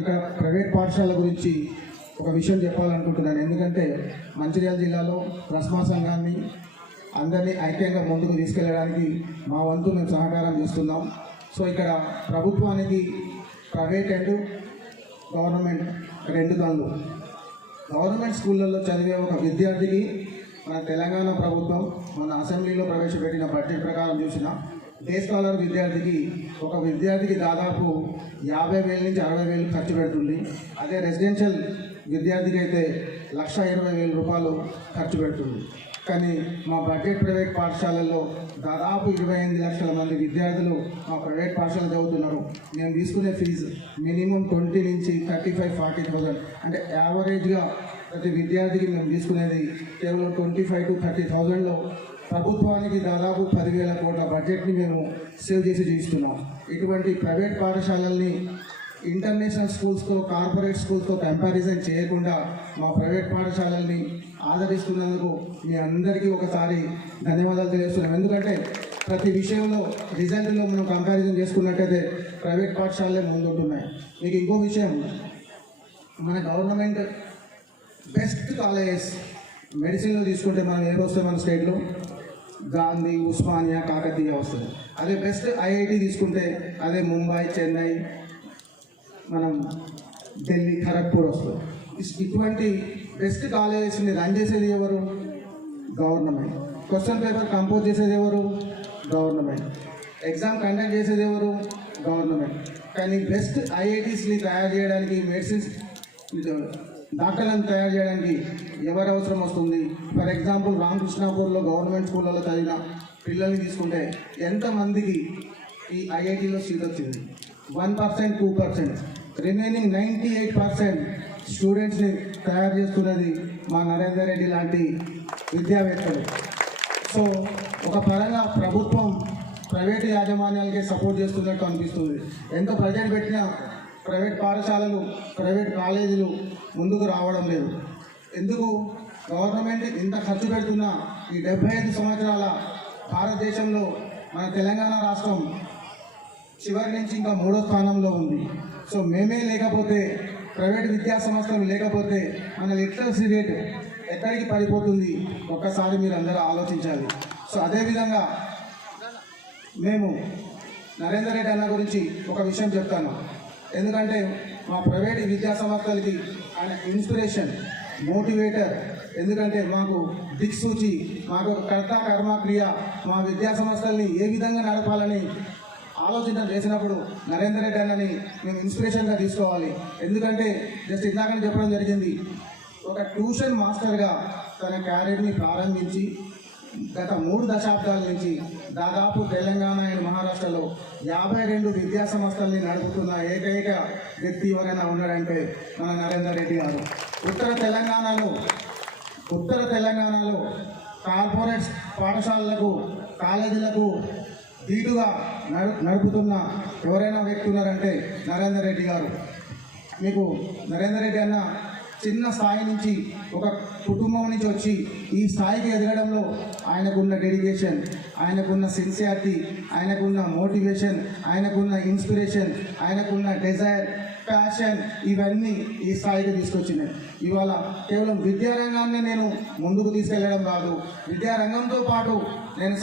ఇక్కడ ప్రైవేట్ పాఠశాల గురించి ఒక విషయం చెప్పాలనుకుంటున్నాను. ఎందుకంటే మంచిర్యాల జిల్లాలో ప్రస్మా సంఘాన్ని అందరినీ ఐక్యంగా ముందుకు తీసుకెళ్ళడానికి మా వంతు మేము సహకారం చేస్తున్నాం. సో ఇక్కడ ప్రభుత్వానికి ప్రైవేట్ అండ్ గవర్నమెంట్ రెండు దాళ్ళు. గవర్నమెంట్ స్కూళ్ళల్లో చదివే ఒక విద్యార్థికి మన తెలంగాణ ప్రభుత్వం మన అసెంబ్లీలో ప్రవేశపెట్టిన బడ్జెట్ ప్రకారం చూసిన డే స్కాలర్ విద్యార్థికి దాదాపు 50,000 నుంచి 60,000 ఖర్చు పెడుతుంది. అదే రెసిడెన్షియల్ విద్యార్థికి అయితే 1,20,000 రూపాయలు ఖర్చు పెడుతుంది. కానీ మా బడ్జెట్ ప్రైవేట్ పాఠశాలల్లో దాదాపు 28 లక్షల మంది విద్యార్థులు మా ప్రైవేట్ పాఠశాల చదువుతున్నారు. మేము తీసుకునే ఫీజు మినిమం 20 నుంచి 35-40,000, అంటే యావరేజ్గా ప్రతి విద్యార్థికి మేము తీసుకునేది కేవలం 25,000 to 30,000లో ప్రభుత్వానికి దాదాపు 10,000 కోట్ల బడ్జెట్ని మేము సేవ్ చేసి చూస్తున్నాం. ఇటువంటి ప్రైవేట్ పాఠశాలల్ని ఇంటర్నేషనల్ స్కూల్స్తో, కార్పొరేట్ స్కూల్స్తో కంపారిజన్ చేయకుండా మా ప్రైవేట్ పాఠశాలల్ని ఆదరిస్తున్నందుకు మీ అందరికీ ఒకసారి ధన్యవాదాలు తెలియజేస్తున్నాం. ఎందుకంటే ప్రతి విషయంలో రిజల్ట్లో మనం కంపారిజన్ చేసుకున్నట్టయితే ప్రైవేట్ పాఠశాలలే ముందుంటున్నాయి. మీకు ఇంకో విషయం, మన గవర్నమెంట్ బెస్ట్ కాలేజెస్ మెడిసిన్లో తీసుకుంటే మనం ఏవి వస్తాయి మన స్టేట్లో? గాంధీ, ఉస్మానియా, కాకతీయ వస్తుంది. అదే బెస్ట్ ఐఐటి తీసుకుంటే అదే ముంబై, చెన్నై, మనం ఢిల్లీ, ఖరగ్పూర్ వస్తుంది. ఇటువంటి బెస్ట్ కాలేజెస్ని రన్ చేసేది ఎవరు? గవర్నమెంట్. క్వశ్చన్ పేపర్ కంపోజ్ చేసేది ఎవరు? గవర్నమెంట్. ఎగ్జామ్ కండక్ట్ చేసేది ఎవరు? గవర్నమెంట్. కానీ బెస్ట్ ఐఐటీస్ని తయారు చేయడానికి, మెడిసిన్స్ డాక్టర్లను తయారు చేయడానికి ఎవరు అవసరం వస్తుంది? ఫర్ ఎగ్జాంపుల్ రామకృష్ణాపూర్లో గవర్నమెంట్ స్కూళ్ళలో చదివిన పిల్లల్ని తీసుకుంటే ఎంతమందికి ఈ ఐఐటీలో సీట్ వచ్చింది? 1%, 2%. రిమైనింగ్ 98% స్టూడెంట్స్ని తయారు చేస్తున్నది మా నరేందర్ రెడ్డి లాంటి విద్యావేత్తలు. సో ఒక పరంగా ప్రభుత్వం ప్రైవేటు యాజమాన్యాలకే సపోర్ట్ చేస్తున్నట్టు అనిపిస్తుంది. ఎంత బడ్జెట్ పెట్టినా ప్రైవేట్ పాఠశాలలు, ప్రైవేట్ కాలేజీలు ముందుకు రావడం లేదు. ఎందుకు? గవర్నమెంట్ ఇంత ఖర్చు పెడుతున్నా ఈ 75 సంవత్సరాల భారతదేశంలో మన తెలంగాణ రాష్ట్రం చివరి నుంచి ఇంకా 3వ స్థానంలో ఉంది. సో మేమే లేకపోతే, ప్రైవేట్ విద్యా సంస్థలు లేకపోతే మన లిటరసీ రేట్ ఎక్కడికి పడిపోతుంది? ఒక్కసారి మీరు అందరూ ఆలోచించాలి. సో అదేవిధంగా మేము నరేందర్ రెడ్డి అన్న గురించి ఒక విషయం చెప్తాను. ఎందుకంటే మా ప్రైవేట్ విద్యా సంస్థలకి ఆయన ఇన్స్పిరేషన్, మోటివేటర్. ఎందుకంటే మాకు దిక్సూచి, మాకు కర్త కర్మ క్రియ, మా విద్యా సంస్థల్ని ఏ విధంగా నడపాలని ఆలోచన చేసినప్పుడు నరేందర్ రెడ్డి అన్నని మేము ఇన్స్పిరేషన్గా తీసుకోవాలి. ఎందుకంటే జస్ట్ ఇందాకనే చెప్పడం జరిగింది, ఒక ట్యూషన్ మాస్టర్గా తన క్యారియర్ని ప్రారంభించి గత 3 దశాబ్దాల నుంచి దాదాపు తెలంగాణ అండ్ మహారాష్ట్రలో 52 విద్యా సంస్థల్ని నడుపుతున్న ఏకైక వ్యక్తి ఎవరైనా ఉన్నాడంటే మన నరేందర్ రెడ్డి గారు. ఉత్తర తెలంగాణలో కార్పొరేట్ పాఠశాలలకు, కాలేజీలకు ధీటుగా నడుపుతున్న ఎవరైనా వ్యక్తి ఉన్నారంటే నరేందర్ రెడ్డి గారు. మీకు నరేందర్ రెడ్డి అన్న చిన్న స్థాయి నుంచి, ఒక కుటుంబం నుంచి వచ్చి ఈ స్థాయికి ఎదగడంలో ఆయనకున్న డెడికేషన్, ఆయనకున్న సిన్సియారిటీ, ఆయనకున్న మోటివేషన్, ఆయనకున్న ఇన్స్పిరేషన్, ఆయనకున్న డిజైర్, ప్యాషన్, ఇవన్నీ ఈ స్థాయికి తీసుకొచ్చినాయి. ఇవాళ కేవలం విద్యారంగాన్ని నేను ముందుకు తీసుకెళ్ళడం కాదు, విద్యారంగంతో పాటు నేను